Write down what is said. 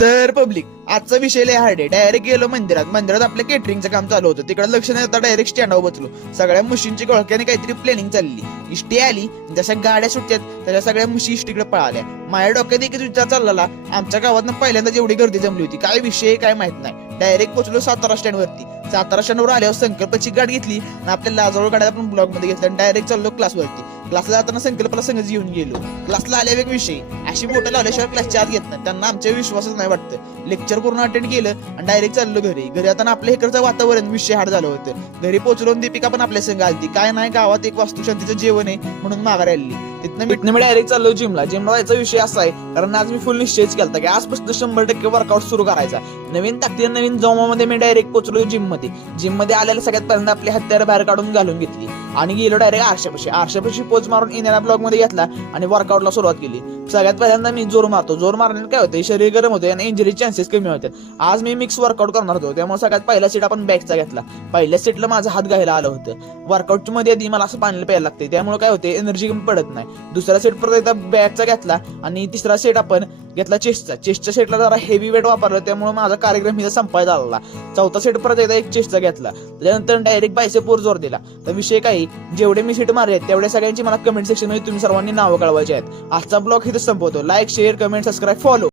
तर पब्लिक आजचा विषय लय हार्ड आहे. डायरेक्ट गेलो मंदिरात आपल्या केटरिंगचं काम चालू होतं. तिकडे लक्ष न देता डायरेक्ट स्टँडवर बसलो. सगळ्या म्हशींची गळक्याने काहीतरी प्लॅनिंग चालली. इष्टी आली, जशा गाड्या सुटतात तशा सगळ्या म्हशी इष्टीकडे पळाल्या. माझ्या डोक्यात एकच विचार चालला, आमच्या गावात पहिल्यांदा जेवढी गर्दी जमली होती, काय विषय काय माहित नाही. डायरेक्ट पोहोचलो सातारा स्टँडवरती. सातारा स्टँडवर आल्यावर संकल्पची गाडी घेतली आणि आपल्या लाजवळ गाड्या आपण ब्लॉग मध्ये घेतल्या आणि डायरेक्ट चाललो क्लासवरती. क्लासला जाताना संकल्पला संगच येऊन गेलो. क्लासला आल्या एक विषय, अशी बोटं लावल्याशिवाय क्लासच्या आत घेत नाही. त्यांना आमच्या विश्वासच नाही वाटतं. लेक्चर पूर्ण अटेंड केलं आणि डायरेक्ट चाललो घरी आता आपल्या इकडचं वातावरण विषय हाड झालं होतं. घरी पोहोचलो दीपिका पण आपल्या संग आलती. काय नाही, गावात एक वास्तुशांतीचं जेवण आहे म्हणून माघारी आली. तिथनं मी डायरेक्ट चाललो जिमला जायचा विषय असा आहे, कारण आज मी फुल निश्चयच केला की आजपासून 100% वर्कआउट सुरू करायचा. नवीन ताकदीने नवीन जोमामध्ये मी डायरेक्ट पोहोचलो जिम मध्ये आल्याला सगळ्यात पहिल्यांदा आपली हत्यार बाहेर काढून घालून घेतली आणि गेलो डायरेक्ट आरशापाशी पोच मारून इन्याला ब्लॉग मध्ये घेतला आणि वर्कआउटला सुरुवात केली. सगळ्यात पहिल्यांदा मी जोर मारण्याने काय होते, शरीर गरम होते आणि इंजरी चान्सेस कमी होतात. आज मी मिक्स वर्कआउट करणार होतो, त्यामुळे सगळ्यात पहिला सेट आपण बॅकचा घेतला. पहिल्या सेटला माझा हात घायला आलं होतं. वर्कआउट मध्ये आधी मला असं पाणी प्यायला लागते, त्यामुळे काय होते, एनर्जी कमी पडत नाही. दुसरा सेट परत एकदा बॅकचा घेतला आणि तिसरा सेट आपण घेतला चेस्टच्या सेटला जरा हेवी वेट वापरलं, त्यामुळे माझा कार्यक्रम इथं संपायला आला. चौथा सेट परत एकदा एक चेस्टचा घेतला. त्यानंतर डायरेक्ट बायसेपवर जोर दिला. तर विषय काही, जेवढे मी सेट मारले तेवढ्या सगळ्यांची मला कमेंट सेक्शन मध्ये तुम्ही सर्वांनी नावं कळवायची आहेत. आजचा ब्लॉग इथं संपवतो. Like, share, comment, subscribe, follow.